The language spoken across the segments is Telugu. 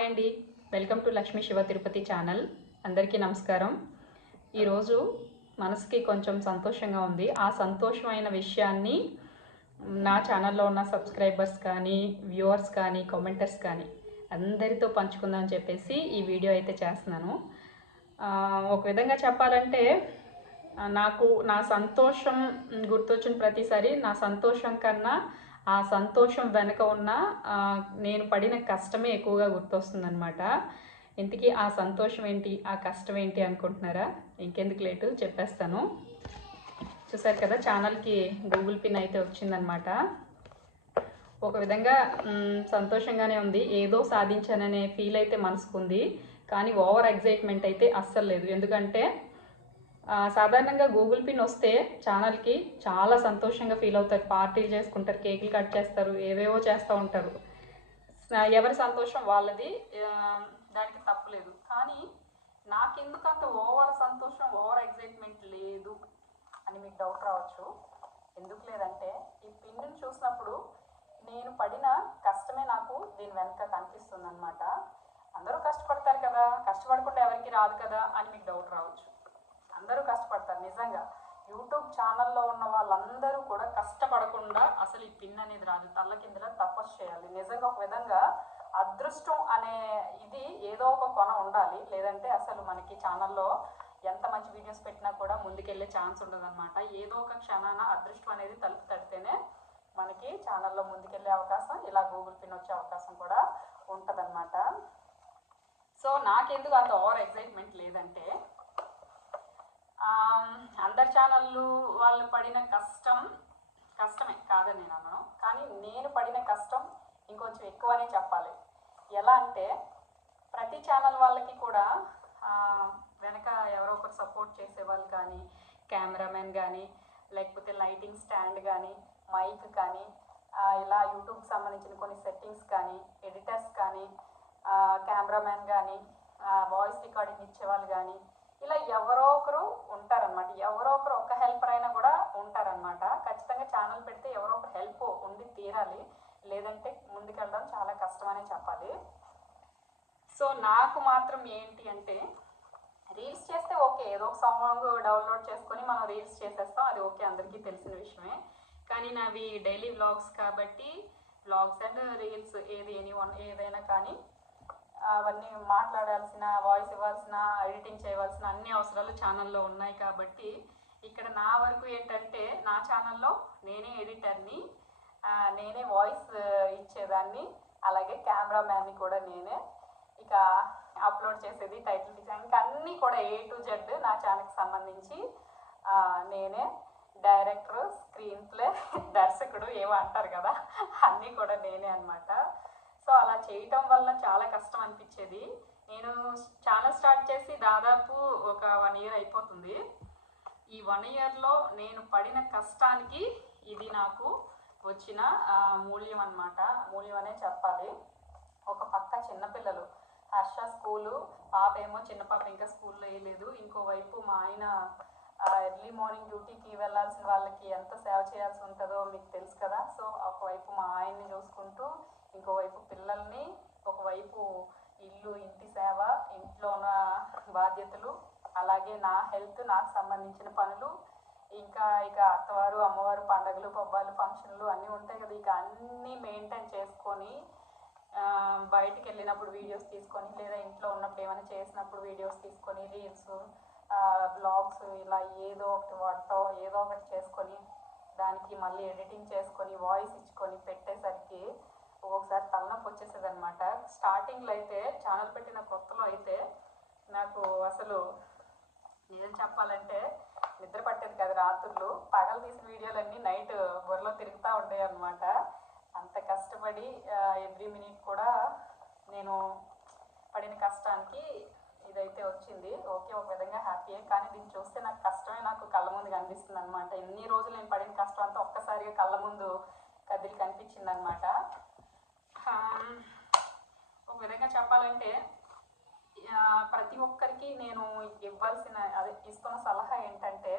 హాయ్ అండి. Welcome to Lakshmi Shiva Tirupati channel. అందరికీ నమస్కారం. ఈరోజు మనసుకి కొంచెం సంతోషంగా ఉంది. ఆ సంతోషమైన విషయాన్ని నా ఛానల్లో ఉన్న సబ్స్క్రైబర్స్ కానీ వ్యూవర్స్ కానీ కామెంటర్స్ కానీ అందరితో పంచుకుందామని చెప్పేసి ఈ వీడియో అయితే చేస్తున్నాను. ఒక విధంగా చెప్పాలంటే నాకు నా సంతోషం గుర్తొచ్చిన ప్రతిసారి నా సంతోషం కన్నా ఆ సంతోషం వెనుక ఉన్న నేను పడిన కష్టమే ఎక్కువగా గుర్తొస్తుందనమాట ఇంతకీ ఆ సంతోషం ఏంటి ఆ కష్టం ఏంటి అనుకుంటున్నారా? ఇంకెందుకు లేటు చెప్పేస్తాను. చూసారు కదా ఛానల్కి గూగుల్ పిన్ అయితే వచ్చిందనమాట ఒక విధంగా సంతోషంగానే ఉంది. ఏదో సాధించాననే ఫీల్ అయితే మనసుకుంది. కానీ ఓవర్ ఎగ్జైట్మెంట్ అయితే అస్సలు లేదు. ఎందుకంటే సాధారణంగా గూగుల్ పిన్ వస్తే ఛానల్కి చాలా సంతోషంగా ఫీల్ అవుతారు. పార్టీలు చేసుకుంటారు కేకులు కట్ చేస్తారు ఏవేవో చేస్తూ ఉంటారు. ఎవరి సంతోషం వాళ్ళది దానికి తప్పులేదు కానీ నాకెందుకు అంత ఓవర్ సంతోషం ఓవర్ ఎగ్జైట్మెంట్ లేదు అని మీకు డౌట్ రావచ్చు. ఎందుకు లేదంటే ఈ పిన్ను చూసినప్పుడు నేను పడిన కష్టమే నాకు దీని వెనక కనిపిస్తుంది అనమాట అందరూ కష్టపడతారు కదా కష్టపడకుండా ఎవరికి రాదు కదా అని మీకు డౌట్ రావచ్చు. అందరూ కష్టపడతారు నిజంగా. యూట్యూబ్ ఛానల్లో ఉన్న వాళ్ళందరూ కూడా కష్టపడకుండా అసలు ఈ పిన్ అనేది రాదు. తల్ల కిందల తపస్సు చేయాలి. నిజంగా ఒక విధంగా అదృష్టం అనే ఇది ఏదో ఒక కొన ఉండాలి. లేదంటే అసలు మనకి ఛానల్లో ఎంత మంచి వీడియోస్ పెట్టినా కూడా ముందుకెళ్ళే ఛాన్స్ ఉండదన్నమాట. ఏదో ఒక క్షణాన అదృష్టం అనేది తలుపు తడితేనే మనకి ఛానల్లో ముందుకెళ్ళే అవకాశం ఇలా గూగుల్ పిన్ వచ్చే అవకాశం కూడా ఉంటుందన్నమాట. సో నాకెందుకు అంత ఓవర్ ఎక్సైట్మెంట్ లేదంటే అందరి ఛానళ్ళు వాళ్ళు పడిన కష్టం కష్టమే కాదని నేను అన్నాను కానీ నేను పడిన కష్టం ఇంకొంచెం ఎక్కువనే చెప్పాలి. ఎలా అంటే ప్రతి ఛానల్ వాళ్ళకి కూడా వెనక ఎవరో ఒకరు సపోర్ట్ చేసేవాళ్ళు కానీ కెమెరామెన్ కానీ లేకపోతే లైటింగ్ స్టాండ్ కానీ మైక్ కానీ ఇలా యూట్యూబ్కి సంబంధించిన కొన్ని సెట్టింగ్స్ కానీ ఎడిటర్స్ కానీ కెమెరామెన్ కానీ వాయిస్ రికార్డింగ్ ఇచ్చేవాళ్ళు కానీ ఇలా ఎవరో ఒకరు ఉంటారనమాట ఎవరో ఒకరు ఒక హెల్పర్ అయినా కూడా ఉంటారనమాట ఖచ్చితంగా ఛానల్ పెడితే ఎవరో ఒకరు హెల్ప్ ఉండి తీరాలి. లేదంటే ముందుకెళ్ళడం చాలా కష్టమనే చెప్పాలి. సో నాకు మాత్రం ఏంటి అంటే రీల్స్ చేస్తే ఓకే. ఏదో ఒక సాంగ్ డౌన్లోడ్ చేసుకొని మనం రీల్స్ చేసేస్తాం. అది ఓకే అందరికీ తెలిసిన విషయమే. కానీ నావి డైలీ వ్లాగ్స్ కాబట్టి వ్లాగ్స్ అండ్ రీల్స్ ఏది ఎనీ వన్ ఏదైనా కానీ అవన్నీ మాట్లాడాల్సిన వాయిస్ ఇవ్వాల్సిన ఎడిటింగ్ చేయవలసిన అన్ని అవసరాలు ఛానల్లో ఉన్నాయి కాబట్టి ఇక్కడ నా వరకు ఏంటంటే నా ఛానల్లో నేనే ఎడిటర్ని నేనే వాయిస్ ఇచ్చేదాన్ని అలాగే కెమెరామ్యాన్ని కూడా నేనే. ఇక అప్లోడ్ చేసేది టైటిల్ డిజైన్ ఇంకా అన్నీ కూడా ఏ టు జెడ్ నా ఛానల్కి సంబంధించి నేనే డైరెక్టర్ స్క్రీన్ ప్లే దర్శకుడు ఏమో అంటారు కదా అన్నీ కూడా నేనే అనమాట సో అలా చేయటం వల్ల చాలా కష్టం అనిపించేది. నేను ఛానల్ స్టార్ట్ చేసి దాదాపు ఒక వన్ ఇయర్ అయిపోతుంది. ఈ వన్ ఇయర్లో నేను పడిన కష్టానికి ఇది నాకు వచ్చిన మూల్యం అన్నమాట. మూల్యం అనే చెప్పాలి. ఒక పక్క చిన్నపిల్లలు హర్ష స్కూలు పాప ఏమో చిన్న పాప ఇంకా స్కూల్లో వేయలేదు. ఇంకోవైపు మా ఆయన ఎర్లీ మార్నింగ్ డ్యూటీకి వెళ్ళాల్సిన వాళ్ళకి ఎంత సేవ చేయాల్సి ఉంటుందో మీకు తెలుసు కదా. సో ఒకవైపు మా ఆయన్ని చూసుకుంటూ ఇంకోవైపు పిల్లల్ని ఒకవైపు ఇల్లు ఇంటి సేవ ఇంట్లో ఉన్న బాధ్యతలు అలాగే నా హెల్త్ నాకు సంబంధించిన పనులు ఇంకా ఇక అత్తవారు అమ్మవారు పండగలు పబ్బాలు ఫంక్షన్లు అన్నీ ఉంటాయి కదా. ఇక అన్నీ మెయింటైన్ చేసుకొని బయటికి వెళ్ళినప్పుడు వీడియోస్ తీసుకొని లేదా ఇంట్లో ఉన్నప్పుడు ఏమైనా చేసినప్పుడు వీడియోస్ తీసుకొని రీల్స్ బ్లాగ్స్ ఇలా ఏదో ఒకటి వాటితో ఏదో ఒకటి చేసుకొని దానికి మళ్ళీ ఎడిటింగ్ చేసుకొని వాయిస్ ఇచ్చుకొని పెట్టేసరికి ఒకసారి తలనొప్పి వచ్చేసేది అనమాట స్టార్టింగ్లో అయితే ఛానల్ పెట్టిన కొత్తలో అయితే నాకు అసలు నిజం చెప్పాలంటే నిద్ర పట్టేది కదా రాత్రులు. పగలు తీసిన వీడియోలన్నీ నైట్ బుర్రలో తిరుగుతూ ఉండేవి అనమాట అంత కష్టపడి ఎవ్రీ మినిట్ కూడా నేను పడిన కష్టానికి ఇదైతే వచ్చింది. ఓకే ఒక విధంగా హ్యాపీయే. కానీ దీన్ని చూస్తే నాకు కష్టమే నాకు కళ్ళ ముందు కనిపిస్తుంది అనమాట ఎన్ని రోజులు నేను పడిన కష్టం అంతా ఒక్కసారిగా కళ్ళ ముందు కదిలి కనిపించింది అనమాట ఒక విధంగా చెప్పాలంటే ప్రతి ఒక్కరికి నేను ఇవ్వాల్సిన అదే ఇస్తున్న సలహా ఏంటంటే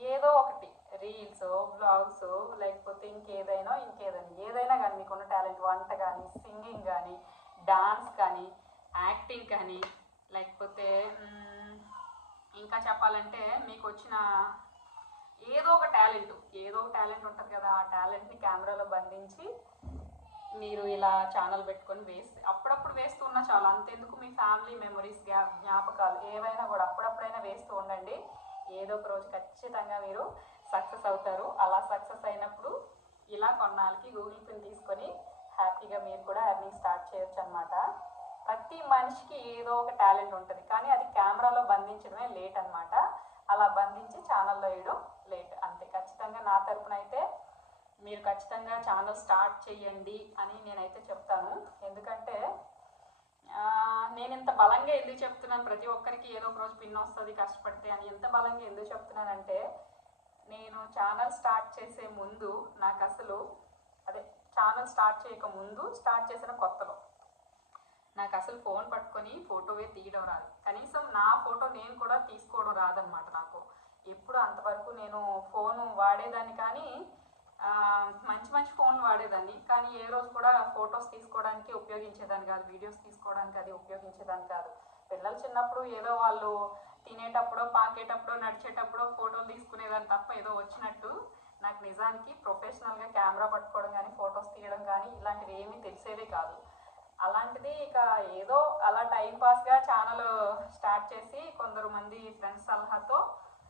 ఏదో ఒకటి రీల్స్ బ్లాగ్స్ లేకపోతే ఇంకేదైనా ఇంకేదైనా ఏదైనా కానీ మీకున్న టాలెంట్ వంట కానీ సింగింగ్ కానీ డాన్స్ కానీ యాక్టింగ్ కానీ లేకపోతే ఇంకా చెప్పాలంటే మీకు వచ్చిన ఏదో ఒక టాలెంట్ ఏదో ఒక టాలెంట్ ఉంటుంది కదా ఆ టాలెంట్ని కెమెరాలో బంధించి మీరు ఇలా ఛానల్ పెట్టుకొని వేసి అప్పుడప్పుడు వేస్తూ ఉన్నా చాలు. అంతెందుకు మీ ఫ్యామిలీ మెమరీస్ జ్ఞాపకాలు ఏవైనా కూడా అప్పుడప్పుడైనా వేస్తూ ఉండండి. ఏదో ఒక రోజు ఖచ్చితంగా మీరు సక్సెస్ అవుతారు. అలా సక్సెస్ అయినప్పుడు ఇలా కొన్నాళ్ళకి గూగుల్ పిన్ తీసుకొని హ్యాపీగా మీరు కూడా ఎర్నింగ్ స్టార్ట్ చేయొచ్చు అనమాట ప్రతి మనిషికి ఏదో ఒక టాలెంట్ ఉంటుంది కానీ అది కెమెరాలో బంధించడమే లేట్ అనమాట అలా బంధించి ఛానల్లో వేయడం లేట్ అంతే. ఖచ్చితంగా నా తరపున అయితే మీరు ఖచ్చితంగా ఛానల్ స్టార్ట్ చేయండి అని నేనైతే చెప్తాను. ఎందుకంటే నేను ఇంత బలంగా ఎందుకు చెప్తున్నాను? ప్రతి ఒక్కరికి ఏదో ఒక రోజు పిన్ వస్తుంది కష్టపడితే అని. ఎంత బలంగా ఎందుకు చెప్తున్నానంటే నేను ఛానల్ స్టార్ట్ చేసే ముందు నాకు అసలు అదే ఛానల్ స్టార్ట్ చేయక ముందు స్టార్ట్ చేసిన కొత్తలో. నాకు అసలు ఫోన్ పట్టుకొని ఫోటోవే తీయడం రాదు. కనీసం నా ఫోటో నేను కూడా తీసుకోవడం రాదనమాట నాకు. ఎప్పుడు అంతవరకు నేను ఫోన్ వాడేదాన్ని కానీ మంచి మంచి ఫోన్ వాడేదాన్ని. కానీ ఏ రోజు కూడా ఫొటోస్ తీసుకోవడానికి ఉపయోగించేదాన్ని కాదు. వీడియోస్ తీసుకోవడానికి అది ఉపయోగించేదాన్ని కాదు. పిల్లలు చిన్నప్పుడు ఏదో వాళ్ళు తినేటప్పుడు పాకేటప్పుడు నడిచేటప్పుడు ఫోటోలు తీసుకునేదాన్ని తప్ప ఏదో వచ్చినట్టు నాకు నిజానికి ప్రొఫెషనల్గా కెమెరా పట్టుకోవడం కానీ ఫొటోస్ తీయడం కానీ ఇలాంటివి ఏమీ తెలిసేవే కాదు. అలాంటిది ఇక ఏదో అలా టైం పాస్గా ఛానల్ స్టార్ట్ చేసి కొందరు మంది ఫ్రెండ్స్ సలహాతో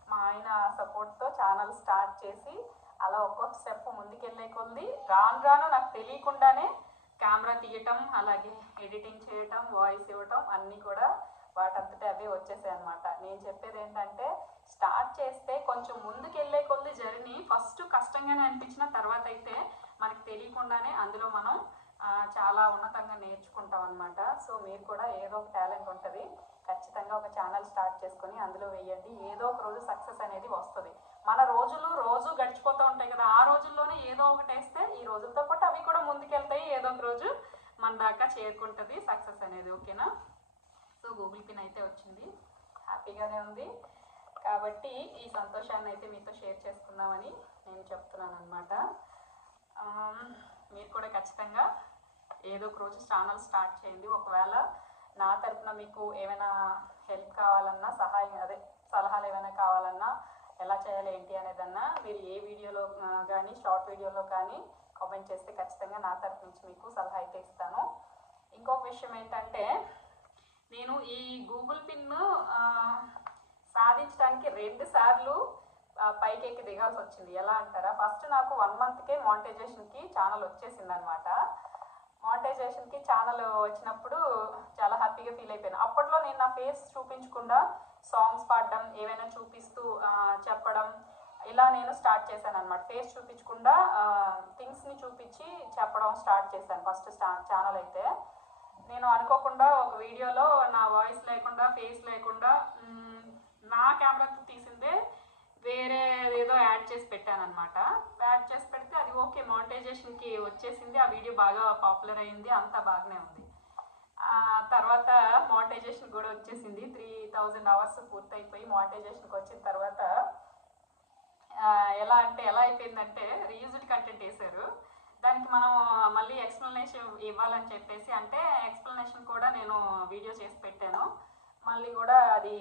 మా ఆయన సపోర్ట్తో ఛానల్ స్టార్ట్ చేసి అలా ఒక్కొక్క స్టెప్ ముందుకెళ్ళే కొద్ది రాను రాను నాకు తెలియకుండానే కెమెరా తీయటం అలాగే ఎడిటింగ్ చేయటం వాయిస్ ఇవ్వటం అన్నీ కూడా వాటంతటే అవే వచ్చేసాయి అనమాట నేను చెప్పేది ఏంటంటే స్టార్ట్ చేస్తే కొంచెం ముందుకెళ్ళే కొద్ది జర్నీ ఫస్ట్ కష్టంగానే అనిపించిన తర్వాత అయితే మనకు తెలియకుండానే అందులో మనం చాలా ఉన్నతంగా నేర్చుకుంటాం అనమాట సో మీరు కూడా ఏదో ఒక టాలెంట్ ఉంటుంది. ఖచ్చితంగా ఒక ఛానల్ స్టార్ట్ చేసుకొని అందులో వేయండి. ఏదో ఒక రోజు సక్సెస్ అనేది వస్తుంది. మన రోజులు రోజు గడిచిపోతూ ఉంటాయి కదా. ఆ రోజుల్లోనే ఏదో ఒకటి వేస్తే ఈ రోజులతో పాటు అవి కూడా ముందుకెళ్తాయి. ఏదో ఒక రోజు మన దాకా చేరుకుంటుంది సక్సెస్ అనేది. ఓకేనా సో గూగుల్ పిన్ అయితే వచ్చింది. హ్యాపీగానే ఉంది. కాబట్టి ఈ సంతోషాన్ని అయితే మీతో షేర్ చేసుకుందామని నేను చెప్తున్నాను అనమాట మీరు కూడా ఖచ్చితంగా ఏదో ఒక రోజు ఛానల్ స్టార్ట్ చేయండి. ఒకవేళ నా తరపున మీకు ఏమైనా హెల్ప్ కావాలన్నా సహాయం అదే సలహాలు ఏమైనా కావాలన్నా ఎలా చేయాలి ఏంటి అనేదన్నా మీరు ఏ వీడియోలో కానీ షార్ట్ వీడియోలో కానీ కామెంట్ చేస్తే ఖచ్చితంగా నా తరపు నుంచి మీకు సలహా అయితే ఇస్తాను. ఇంకొక విషయం ఏంటంటే నేను ఈ గూగుల్ పిన్ సాధించడానికి రెండు సార్లు పైకి ఎక్కి దిగాల్సి వచ్చింది. ఎలా అంటారా? ఫస్ట్ నాకు వన్ మంత్కే మానిటైజేషన్కి ఛానల్ వచ్చేసింది అనమాట మానిటైజేషన్కి ఛానల్ వచ్చినప్పుడు చాలా హ్యాపీగా ఫీల్ అయిపోయాను. అప్పట్లో నేను నా ఫేస్ చూపించకుండా సాంగ్స్ పాడడం ఏవైనా చూపిస్తూ చెప్పడం ఇలా నేను స్టార్ట్ చేశాను అనమాట ఫేస్ చూపించకుండా థింగ్స్ని చూపించి చెప్పడం స్టార్ట్ చేశాను ఫస్ట్ స్టా ఛానల్ అయితే. నేను అనుకోకుండా ఒక వీడియోలో నా వాయిస్ లేకుండా ఫేస్ లేకుండా నా కెమెరాతో తీసిందే వేరే ఏదో యాడ్ చేసి పెట్టాను అనమాట యాడ్ చేసి పెడితే అది ఓకే మానిటైజేషన్కి వచ్చేసింది. ఆ వీడియో బాగా పాపులర్ అయింది అంతా బాగానే ఉంది. తర్వాత మానిటైజేషన్ కూడా వచ్చేసింది. త్రీ థౌజండ్ అవర్స్ పూర్తయిపోయి మానిటైజేషన్కి వచ్చిన తర్వాత ఎలా అంటే ఎలా అయిపోయిందంటే రీయూజ్డ్ కంటెంట్ వేశారు. దానికి మనం మళ్ళీ ఎక్స్ప్లెనేషన్ ఇవ్వాలని చెప్పేసి అంటే ఎక్స్ప్లెనేషన్ కూడా నేను వీడియో చేసి పెట్టాను. మళ్ళీ కూడా అది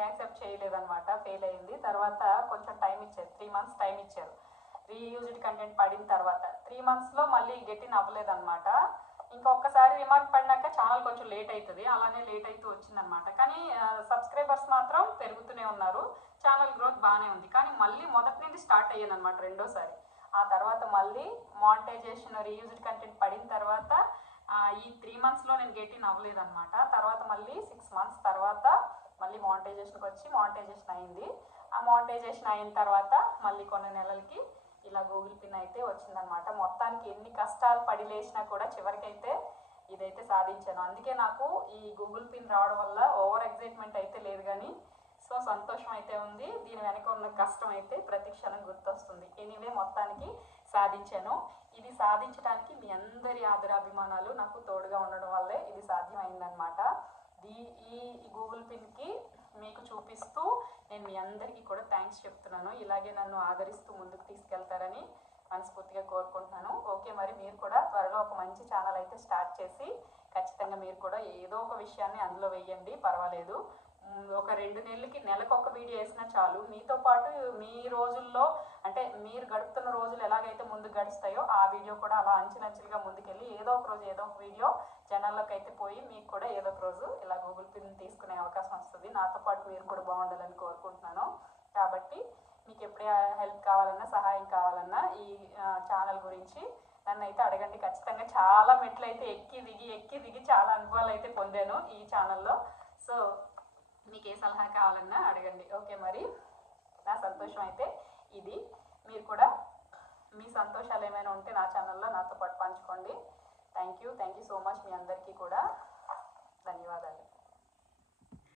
యాక్సెప్ట్ చేయలేదన్నమాట ఫెయిల్ అయింది. తర్వాత కొంచెం టైం ఇచ్చారు త్రీ మంత్స్ టైం ఇచ్చారు. రీయూజ్డ్ కంటెంట్ పడిన తర్వాత త్రీ మంత్స్లో మళ్ళీ గెటిన్ అవ్వలేదన్నమాట. ఇంకొకసారి రిమార్క్ పడినాక ఛానల్ కొంచెం లేట్ అవుతుంది అలానే లేట్ అవుతూ వచ్చిందనమాట కానీ సబ్స్క్రైబర్స్ మాత్రం పెరుగుతూనే ఉన్నారు ఛానల్ గ్రోత్ బాగానే ఉంది. కానీ మళ్ళీ మొదటి నుండి స్టార్ట్ అయ్యాను అనమాట రెండోసారి. ఆ తర్వాత మళ్ళీ మానిటైజేషన్ రీయూజ్డ్ కంటెంట్ పడిన తర్వాత ఈ త్రీ మంత్స్లో నేను గెట్ ఇన్ అవ్వలేదనమాట తర్వాత మళ్ళీ సిక్స్ మంత్స్ తర్వాత మళ్ళీ మానిటైజేషన్కి వచ్చి మానిటైజేషన్ అయింది. ఆ మానిటైజేషన్ అయిన తర్వాత మళ్ళీ కొన్ని నెలలకి ఇలా గూగుల్ పిన్ అయితే వచ్చిందనమాట మొత్తానికి ఎన్ని కష్టాలు పడి లేచినా కూడా చివరికైతే ఇదైతే సాధించాను. అందుకే నాకు ఈ గూగుల్ పిన్ రావడం వల్ల ఓవర్ ఎగ్జైట్మెంట్ అయితే లేదు కానీ సో సంతోషం అయితే ఉంది. దీని వెనక ఉన్న కష్టం అయితే ప్రతి క్షణం గుర్తొస్తుంది. ఎనీవే మొత్తానికి సాధించాను. ఇది సాధించడానికి మీ అందరి ఆదరాభిమానాలు నాకు తోడుగా ఉండడం వల్లే ఇది సాధ్యమైందనమాట దీ ఈ గూగుల్ పిన్కి మీకు చూపిస్తూ నేను మీ అందరికీ కూడా థ్యాంక్స్ చెప్తున్నాను. ఇలాగే నన్ను ఆదరిస్తూ ముందుకు తీసుకెళ్తారని మనస్ఫూర్తిగా కోరుకుంటున్నాను. ఓకే మరి మీరు కూడా త్వరలో ఒక మంచి ఛానల్ అయితే స్టార్ట్ చేసి ఖచ్చితంగా మీరు కూడా ఏదో ఒక విషయాన్ని అందులో వేయండి. పర్వాలేదు. ఒక రెండు నెలలకి నెలకు ఒక వీడియో వేసినా చాలు. మీతో పాటు మీ రోజుల్లో అంటే మీరు గడుపుతున్న రోజులు ఎలాగైతే ముందు గడుస్తాయో ఆ వీడియో కూడా అలా అంచెలంచెలుగా ముందుకెళ్ళి ఏదో ఒక రోజు ఏదో ఒక వీడియో జనాల్లోకి అయితే పోయి మీకు కూడా ఏదో ఒక రోజు ఇలా గూగుల్ పిన్ తీసుకునే అవకాశం వస్తుంది. నాతో పాటు మీరు కూడా బాగుండాలని కోరుకుంటున్నాను. కాబట్టి మీకు ఎప్పుడే హెల్ప్ కావాలన్నా సహాయం కావాలన్నా ఈ ఛానల్ గురించి నన్ను అయితే అడగండి. ఖచ్చితంగా చాలా మెట్లు అయితే ఎక్కి దిగి ఎక్కి దిగి చాలా అనుభవాలు అయితే పొందాను ఈ ఛానల్లో సో మీకు ఏ సలహా కావాలన్నా అడగండి. ఓకే మరి? నా సంతోషం అయితే ఇది. మీరు కూడా మీ సంతోషాలు ఏమైనా ఉంటే నా ఛానల్లో నాతో పాటు పంచుకోండి. Thank you thank you so much మీ అందరికీ కూడా. ధన్యవాదాలు.